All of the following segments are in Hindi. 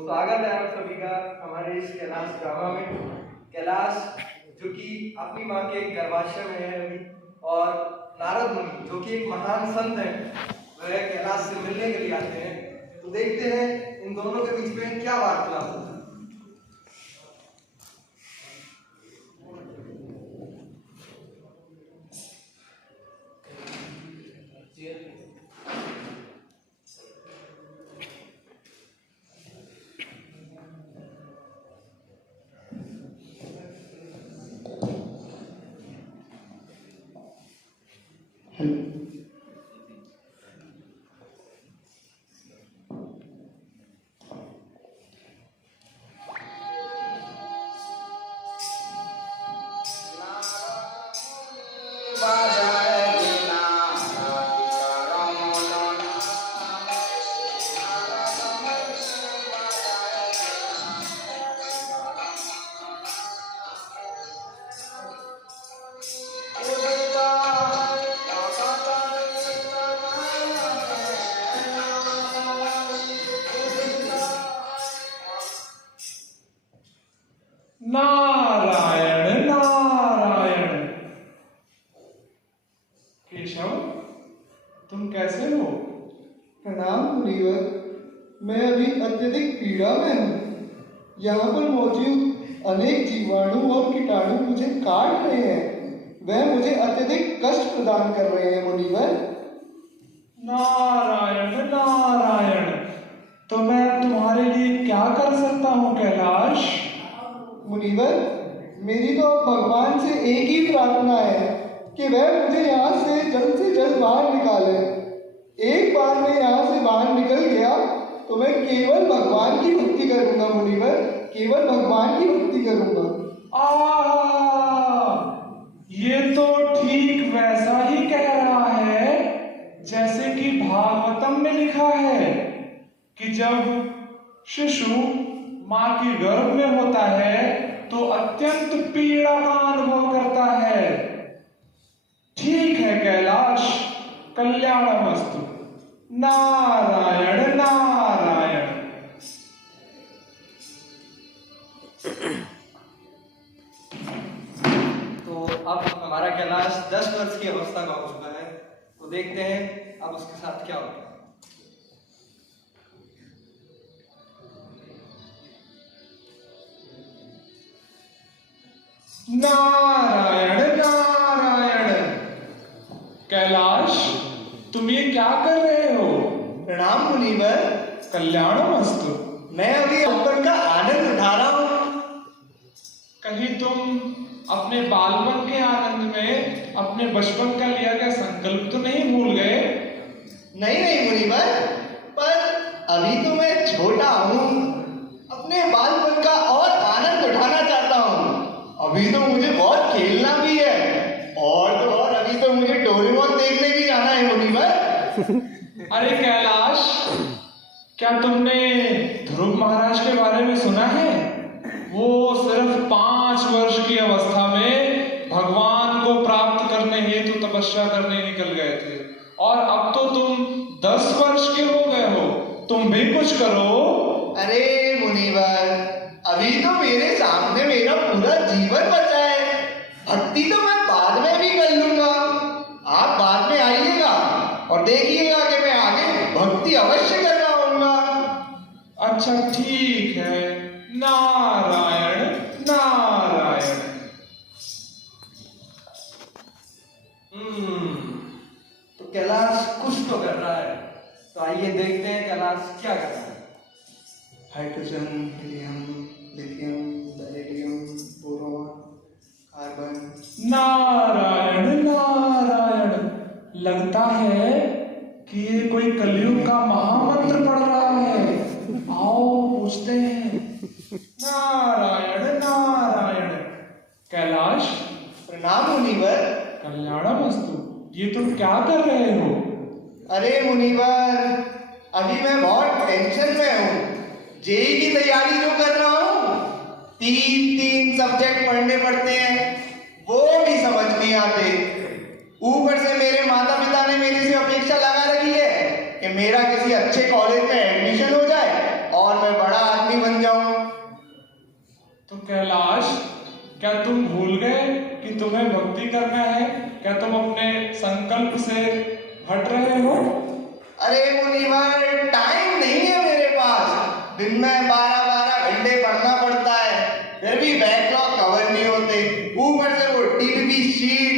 स्वागत है आप सभी का हमारे इस कैलाश ड्रामा में। कैलाश जो कि अपनी माँ के गर्भाशय में है अभी, और नारद मुनि जो कि एक महान संत है, वह कैलाश से मिलने के लिए आते हैं। तो देखते हैं इन दोनों के बीच में क्या वार्तालाप होता है। नारायण नारायण। केशव, तुम कैसे हो? प्रणाम मुनिवर, मैं अभी अत्यधिक पीड़ा में हूँ। यहाँ पर मौजूद अनेक जीवाणु और कीटाणु मुझे काट रहे हैं। वह मुझे अत्यधिक कष्ट प्रदान कर रहे हैं मुनिवर। नारायण नारायण। तो मैं तुम्हारे लिए क्या कर सकता हूँ कैलाश? मुनिवर, मेरी तो भगवान से एक ही प्रार्थना है कि वह मुझे यहाँ से जल्द बाहर निकाले। एक बार मैं यहाँ से बाहर निकल गया तो मैं केवल भगवान की भक्ति करूंगा मुनिवर, केवल भगवान की भक्ति करूंगा। ये तो ठीक वैसा ही कह रहा है जैसे कि भागवतम में लिखा है कि जब शिशु माँ की गर्भ में होता है तो अत्यंत पीड़ा का अनुभव करता है। ठीक है कैलाश, कल्याणमस्तु। नारायण नारायण। तो अब हमारा कैलाश 10 वर्ष की अवस्था का हो चुका है। तो देखते हैं अब उसके साथ क्या होता है। नारायण नारायण। कैलाश, तुम ये क्या कर रहे हो? प्रणाम मुनिवर। कल्याणमस्तु। मैं अभी बचपन का आनंद उठा रहा हूँ। कहीं तुम अपने बालपन के आनंद में अपने बचपन का लिया गया संकल्प तो नहीं भूल गए? नहीं मुनिवर, पर अभी तो मैं छोटा हूँ, अपने बालपन का और आनंद उठाना चाहता हूँ। अभी तो मुझे बहुत खेलना भी है, और अभी तो मुझे डोरेमोन देखने भी जाना है मुनिवर। अरे कैलाश, क्या तुमने ध्रुव महाराज के बारे में सुना है? वो सिर्फ 5 वर्ष की अवस्था में भगवान को प्राप्त करने हेतु तपस्या करने निकल गए थे, और अब तो तुम 10 वर्ष के हो गए हो। तुम भी कुछ करो। अरे मुनिवर, अभी तो मेरे सामने मेरा पूरा जीवन बचा है। भक्ति तो मैं बाद में भी कर लूंगा। आप बाद में आइएगा और देखिएगा कि मैं आगे भक्ति अवश्य कर रहा हूँगा। अच्छा ठीक है। नारायण नारायण। तो कैलाश कुछ तो कर रहा है। तो आइए देखते हैं कैलाश क्या कर रहा है। Hydrogen, helium, lithium, beryllium, boron, carbon. Narayan Narayan. लगता है कि ये कोई कलयुग का महामंत्र पढ़ रहा है। आओ पूछते हैं। नारायण नारायण। कैलाश, प्रणाम मुनिवर। कल्याणमस्तु। ये तुम क्या कर रहे हो? अरे मुनिवर, अभी मैं बहुत टेंशन में हूँ। जेई की तैयारी जो कर रहा हूँ, 3 सब्जेक्ट पढ़ने पड़ते हैं, वो भी समझ नहीं आते। ऊपर से मेरे माता पिता ने मेरे से अपेक्षा लगा रखी है कि मेरा किसी अच्छे कॉलेज में एडमिशन हो जाए और मैं बड़ा आदमी तुम्हें भक्ति करना है, क्या तुम अपने संकल्प से हट रहे हो? अरे मुनिवर, टाइम नहीं है मेरे पास। दिन में 12-12 घंटे पढ़ना पड़ता है, फिर भी बैकलॉग कवर नहीं होते। ऊपर से वो टीवी शीट,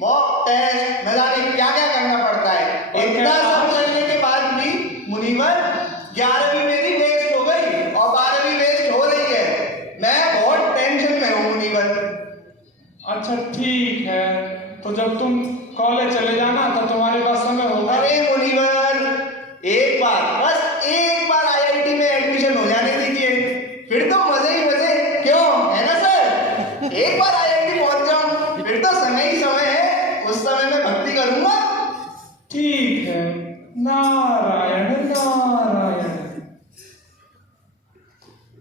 मॉक टेस्ट, न जाने क्या क्या करना पड़ता है। इतना सब करने के बाद भी मुनिवर 11वीं मेरी वेस्ट हो गई और 12वीं वेस्ट हो रही है। मैं बहुत टेंशन में हूँ मुनिवर। अच्छा ठीक है, तो जब तुम कॉलेज चले जाना तो तुम्हारे पास समय होगा। अरे मुनिवर, एक बार, बस एक बार आईआईटी में एडमिशन हो जाने दीजिए, फिर तो मजे ही मजे। क्यों, है ना सर? एक बार आईआईटी पहुंच जाऊं, फिर तो समय ही समय है, उस समय में भक्ति करूंगा। ठीक है, नारायण नारायण।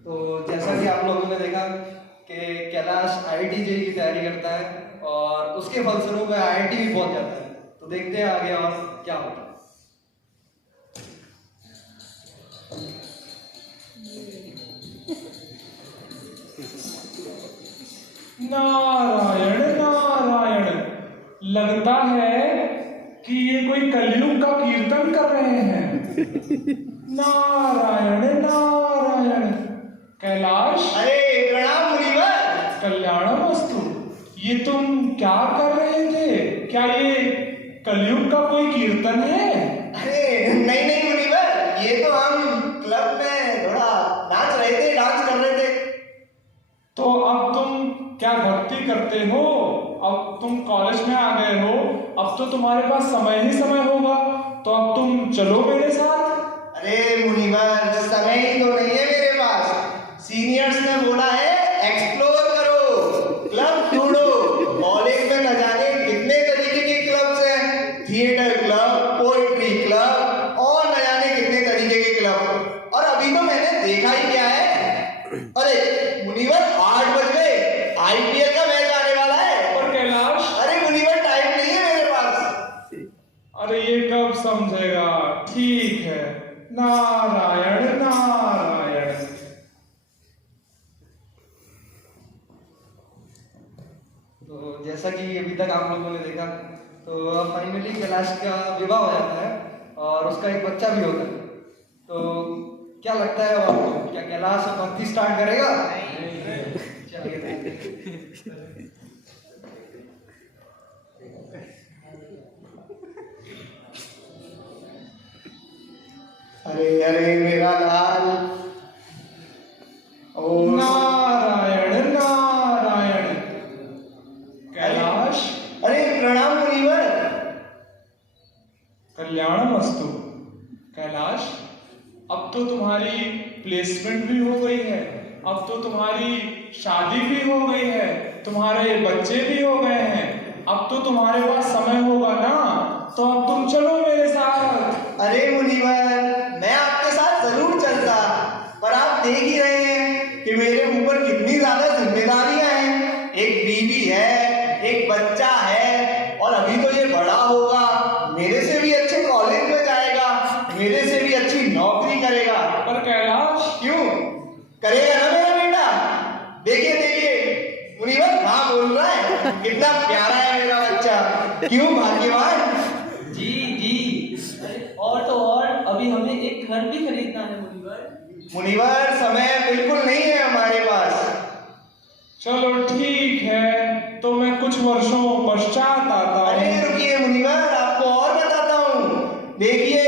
तो जैसा कि आप लोगों ने देखा कि कैलाश आईआईटी जेईई की तैयारी करता है और उसके फलस्वरूप आईआईटी भी पहुंच जाता है। तो देखते हैं आगे और क्या होता है। नारायण नारायण, लगता है कि ये कोई कलयुग का कीर्तन कर रहे हैं। नारायण नारायण। कैलाश, अरे प्रणाम मुनिवर। कल्याणमस्तु। ये तुम क्या कर रहे थे? क्या ये कलयुग का कोई कीर्तन है? अरे नहीं नहीं मुनिवर, ये तो हम क्लब में थोड़ा नाच रहे थे, डांस कर रहे थे। तो अब तुम क्या भक्ति करते हो? अब तुम कॉलेज में आ गए हो, अब तो तुम्हारे पास समय ही समय होगा, तो अब तुम चलो मेरे साथ। अरे मुनिवर, समय ही तो नहीं है मेरे पास। सीनियर्स ने बोला है एक्सप्लोर करो, क्लब ढूंढो। कॉलेज में न जाने कितने तरीके के क्लब्स हैं, थिएटर क्लब, पोएट्री क्लब और न जाने कितने तरीके के क्लब। और अभी तो मैंने देखा ही क्या है। अरे मुनिवर, 8 बज गए, आईपीएल का मैच आने वाला है। और कैलाश, अरे मुनिवर, टाइम नहीं है मेरे पास। अरे ये कब समझेगा? ठीक है, नारायण नारायण। तो जैसा कि अभी तक आप लोगों ने देखा, तो फाइनली कैलाश का विवाह हो जाता है और उसका एक बच्चा भी होता है। तो क्या लगता है आपको, क्या कैलाश भक्ति स्टार्ट करेगा? चलिए देखते हैं। अरे अरे मेरा लाल। ओ नारायण नारायण। कैलाश, अरे प्रणाम मुनिवर। कल्याणमस्तु। कैलाश, अब तो तुम्हारी प्लेसमेंट भी हो गई है, अब तो तुम्हारी शादी भी हो गई है, तुम्हारे बच्चे भी हो गए हैं, अब तो तुम्हारे पास समय होगा ना, तो अब तुम चलो मेरे साथ। अरे मुनिवर, मैं आपके साथ जरूर चलता, पर आप देख ही रहे हैं कि मेरे ऊपर कितनी ज्यादा जिम्मेदारियां हैं। एक बीवी है, एक बच्चा है, और अभी तो ये बड़ा होगा, मेरे से भी अच्छे कॉलेज में जाएगा, मेरे से भी अच्छी नौकरी करेगा। पर कैलाश, क्यों करेगा ना मेरा बेटा? देखिए देखिए मुनिवर, हाँ बोल रहा है, कितना प्यारा है मेरा बच्चा। क्यों भाग्यवान? जी जी। अरे और तो और, अभी हमें एक घर भी खरीदना है मुनिवर। मुनिवर, समय बिल्कुल नहीं है हमारे पास। चलो ठीक है, तो मैं कुछ वर्षों पश्चात आता अरे हूँ। रुकिए मुनिवर, आपको और बताता हूँ। देखिए,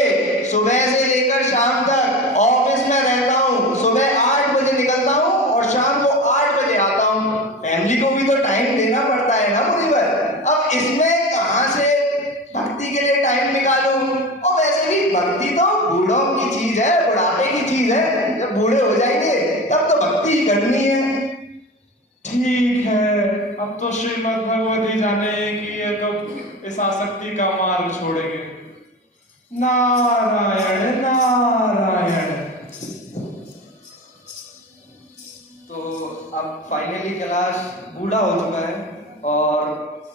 सुबह से लेकर शाम तक ऑफिस में रहता हूँ। सुबह 8 बजे निकलता हूँ और शाम को 8 बजे आता हूँ। फैमिली को भी तो टाइम देना पड़ता है ना मुनिवर। अब इसमें कहाँ से भक्ति के लिए टाइम निकालूं? और वैसे भी भक्ति तो बूढ़ों की चीज है, बुढ़ापे की चीज है। जब बूढ़े हो जाएंगे तब तो भक्ति ही करनी है। ठीक है, अब तो श्रीमद् भगवती जाने कि ये कब इस आसक्ति का मार्ग छोड़ेंगे। नारायण नारायण। तो अब फाइनली कैलाश बूढ़ा हो चुका है और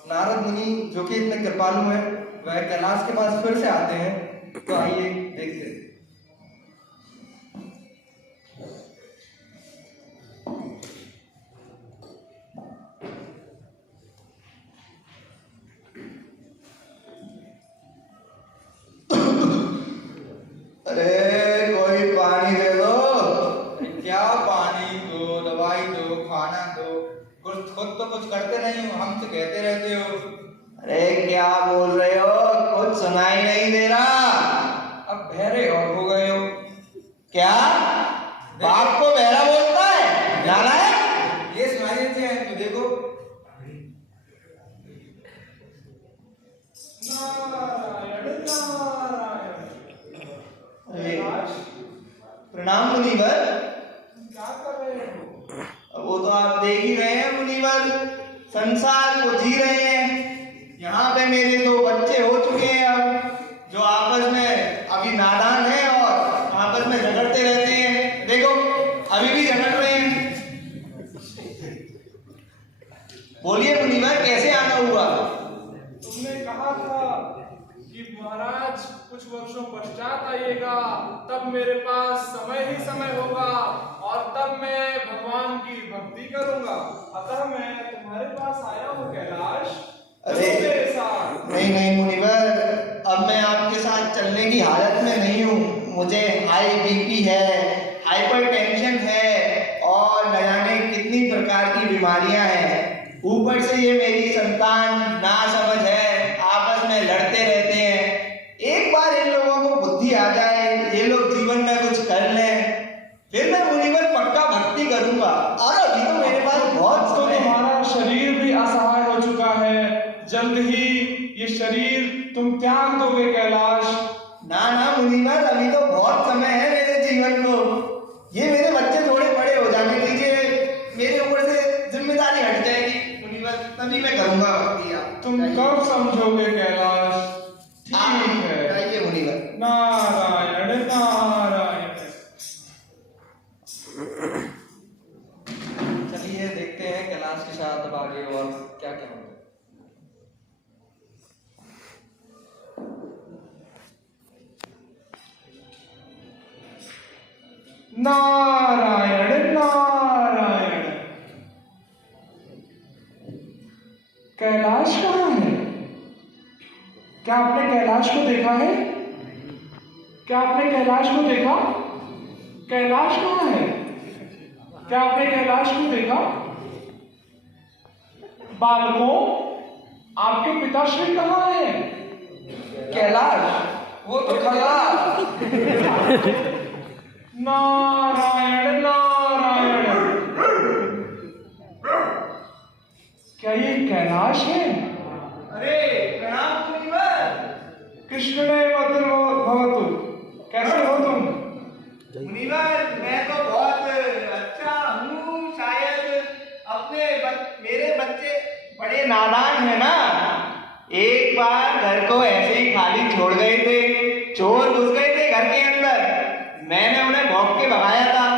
नारद मुनि, जो कि इतने कृपालु हैं, वह कैलाश के पास फिर से आते हैं। तो आइए देखते हैं। कुछ करते नहीं हो, हम तो कहते रहते हो। अरे क्या बोल रहे हो, कुछ सुनाई नहीं दे रहा। अब बहरे और हो गए हो। क्या बाप को बहरा बोलता है नालायक? ये सुनाई देते हैं तो देखो। नारायण नारायण। कैलाश, प्रणाम मुनिवर। क्या कर रहे हो? वो तो आप देख ही रहे हैं मुनिवर, संसार को जी रहे हैं। यहाँ पे मेरे दो बच्चे हो चुके हैं अब, जो आपस में अभी नादान हैं और आपस में झगड़ते रहते हैं। देखो अभी भी झगड़ रहे हैं। बोलिए मुनिवर, कैसे आना हुआ? तुमने कहा था कि महाराज कुछ वर्षों पश्चात आइएगा, तब मेरे पास समय ही समय होगा और तब मैं भगवान की भक्ति करूंगा। अतः मैं तुम्हारे पास आया हूँ कैलाश। अरे चलो मेरे साथ। नहीं नहीं मुनिवर, अब मैं आपके साथ चलने की हालत में नहीं हूँ। मुझे हाई बीपी है, हाइपरटेंशन है और न जाने कितनी प्रकार की बीमारियां हैं। ऊपर से ये मेरी संतान नासमझ है, आपस में लड़ते रहते हैं। एक बार इन लोगों को बुद्धि आ जाए, ये लोग जीवन में कुछ कर लें, फिर मैं मुनिवर पक्का भक्ति करूंगा। और अभी तो मेरे पास बहुत तो समय है। तुम्हारा शरीर भी असहाय हो चुका है, जल्द ही ये शरीर तुम त्याग दोगे कैलाश। ना ना मुनिवर, अभी तो बहुत समय है मेरे जीवन को। ये मेरे बच्चे थोड़े बड़े हो जाने दीजिए, मेरे ऊपर से जिम्मेदारी हट जाएगी मुनिवर, तभी मैं करूंगा भक्ति। तुम कब समझोगे कैलाश? ठीक है, आइए मुनिवर। नारायण नारायण। चलिए देखते हैं कैलाश के साथ अब आगे और क्या क्या होता है। नारायण नारायण। कैलाश कहाँ है? क्या आपने कैलाश को देखा है? क्या आपने कैलाश को देखा? कैलाश कहाँ है? क्या आपने कैलाश को देखा? बालकों, आपके पिताश्री कहाँ हैं? कैलाश, वो तो खल्लास। नारायण नारायण। क्या ये कैलाश है? अरे प्रणाम मुनिवर। कृष्णे मत्र भवतु। कैसे हो तुम? मुनिवर मैं तो बहुत अच्छा हूँ। शायद मेरे बच्चे बड़े नादान है ना। एक बार घर को ऐसे ही खाली छोड़ गए थे, चोर घुस गए थे घर के अंदर। मैंने उन्हें भौंक के भगाया था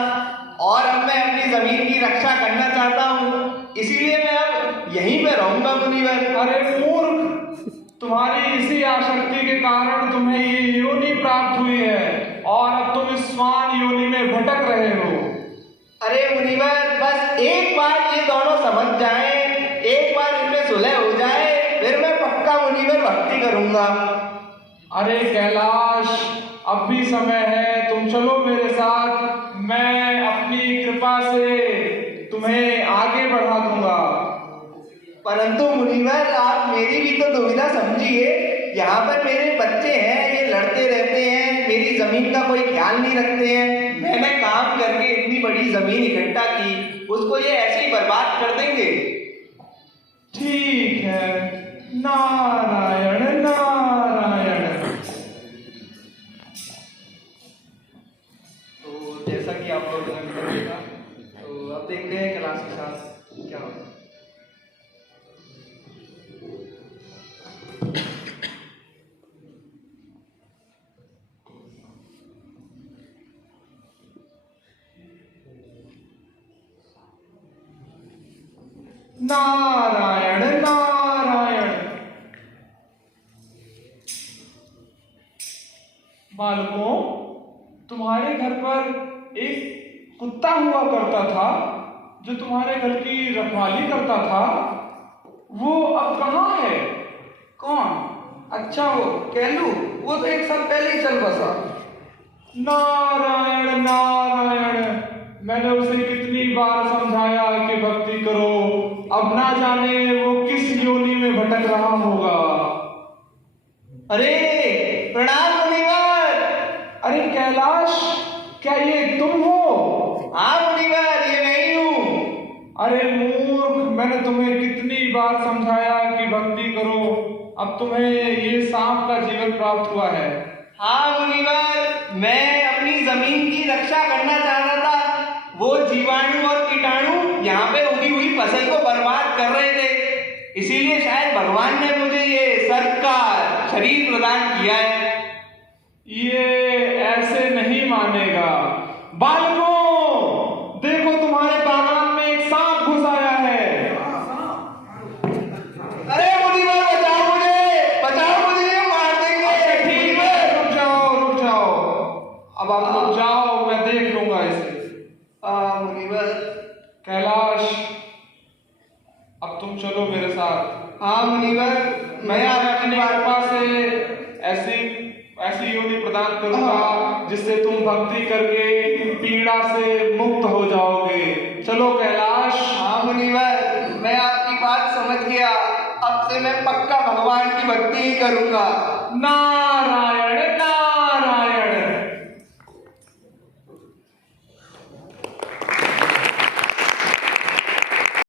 और अब मैं अपनी जमीन की रक्षा करना चाहता हूँ, इसीलिए मैं अब यहीं पे रहूंगा मुनिवर। अरे मूर्ख, तुम्हारी इसी आसक्ति के कारण तुम्हें ये योनि प्राप्त हुई है और अब तुम इस स्वान योनि में भटक रहे हो। अरे मुनिवर, बस एक बार ये दोनों समझ जाएं, एक बार इनमें सुलह हो जाए, फिर मैं पक्का मुनिवर भक्ति करूंगा। अरे कैलाश, अब भी समय है, तुम चलो मेरे साथ। मैं अपनी कृपा से तुम्हें आगे बढ़ा दूंगा। परंतु मुनिवर, आप मेरी भी तो दुविधा समझिए। यहाँ पर मेरे बच्चे हैं, ये लड़ते रहते हैं, मेरी जमीन का कोई ख्याल नहीं रखते हैं। मैंने काम करके इतनी बड़ी जमीन इकट्ठा की, उसको ये ऐसे ही बर्बाद कर देंगे। ठीक है, नारायण नारायण। तो जैसा कि आप लोगों ने अभी तक देखा, तो अब देखते हैं कैलाश के साथ क्या होता है। नारायण नारायण। बालकों, तुम्हारे घर पर एक कुत्ता हुआ करता था जो तुम्हारे घर की रखवाली करता था, वो अब कहाँ है? कौन? अच्छा वो कैलू, वो तो एक साल पहले ही चल बसा। नारायण नारायण। मैंने उसे कितनी बार समझाया कि भक्ति करो, अब अब ना जाने वो किस योनि में भटक रहा होगा। अरे प्रणाम मुनिवर। अरे कैलाश, क्या ये तुम हो? हाँ मुनिवर, ये मैं ही हूँ। अरे मूर्ख, मैंने तुम्हें कितनी बार समझाया कि भक्ति करो, अब तुम्हें ये सांप का जीवन प्राप्त हुआ है। हाँ मुनिवर, मैं अपनी जमीन की रक्षा करना चाह रहा था। वो जीवाणु और कीटाणु यहाँ पे उगी हुई फसल को बर्बाद कर रहे थे, इसीलिए शायद भगवान ने मुझे ये सर्प का शरीर प्रदान किया है। ये ऐसे नहीं मानेगा। बालकों, देखो तुम्हारे बागान में एक सांप घुस आया है। अरे मुनिवर बचाओ मुझे, मार देंगे। ठीक है, रुक जाओ, अब आप लोग जाओ, मैं देख लूंगा इसे। मुनिवर। कैलाश, अब तुम चलो मेरे साथ। हाँ मुनिवर, मैं आज अपनी कृपा से ऐसी योनि प्रदान करूंगा जिससे तुम भक्ति करके पीड़ा से मुक्त हो जाओगे। चलो कैलाश। हाँ मुनिवर, मैं आपकी बात समझ गया। अब से मैं पक्का भगवान की भक्ति ही करूंगा। नारायण